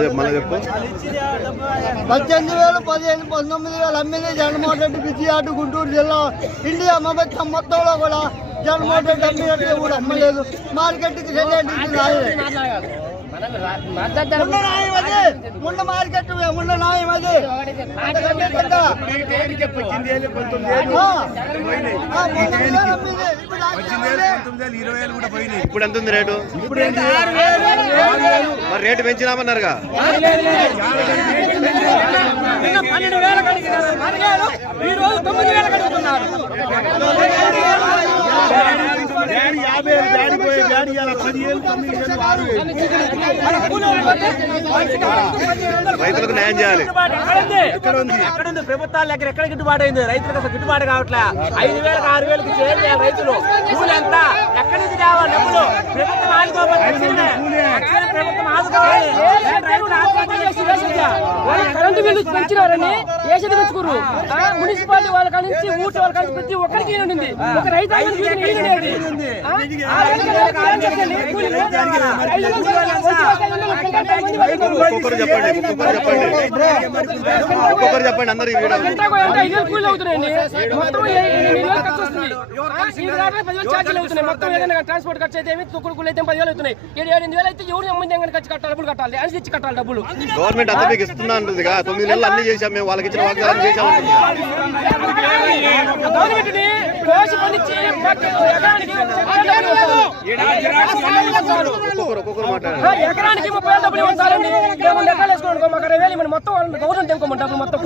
18,000, 15,000, 19,000 అమ్మింది జగన్మోహన్ రెడ్డి బిజీఆర్డు గుంటూరు జిల్లా ఇండియా మొత్తంలో కూడా జగన్మోహన్ రెడ్డి అమ్మినట్టు కూడా అమ్మలేదు. మార్కెట్కి ముందు మార్కెట్ ముందు న్యాయం అది. ఇప్పుడు ఎంత ఉంది రేటు? మరి రేటు పెంచినామన్నారుగా. 12,000 కడుగుతున్నారు, ఈ రోజు 9,000 కడుగుతున్నారు. రైతులకు న్యాయం చేయాలి. ఎక్కడుంది ప్రభుత్వాల దగ్గర? ఎక్కడ గిట్టుబాటు అయింది? రైతులకు అసలు గిట్టుబాటు కావట్లే. 5,000, 6,000 చేయాలి రైతులు. కూలి ఎంత? ఎక్కడి నుంచి తేవాలి డబ్బులు? ప్రభుత్వం ఆదుకోవాలి. ప్రభుత్వం ఆదుకోవాలి. కరెంటు బిల్లు పెంచినారని ఏసీ పెంచుకోరు. మున్సిపాలిటీ వాళ్ళ కాడి నుంచి ఊటి వాళ్ళ కాడి ప్రతి ఒక్కరికి ఉండింది. ఒక రైతు చెప్పండి అందరూ కూలీలు అవుతున్నాయండి. మొత్తం 10,000 ఛార్జీలు అవుతున్నాయి. మొత్తం ఏదైనా ట్రాన్స్పోర్ట్ ఖర్చు అయితే కూలి అయితే 10,000 అవుతున్నాయి. 7,000 అయితే ఎవరు ఎమ్మంది ఖర్చు కట్టాలి, డబ్బులు కట్టాలి, అని తెచ్చి కట్టాలి డబ్బులు. గవర్నమెంట్ అంతా మీకు ఇస్తున్నా అంటుంది. 9 నెలలు అన్ని చేసాం మేము, వాళ్ళకి ఇచ్చిన వాగ్దానం చేసాం. గవర్నమెంట్ కోసి పండించి ఎకరానికి 30,000 డబ్బులు ఇవ్వాలి. 2 ఎకరాలు వేసుకోండి, మాకు 60,000 మొత్తం గవర్నమెంట్ ఇంకో డబ్బులు మొత్తం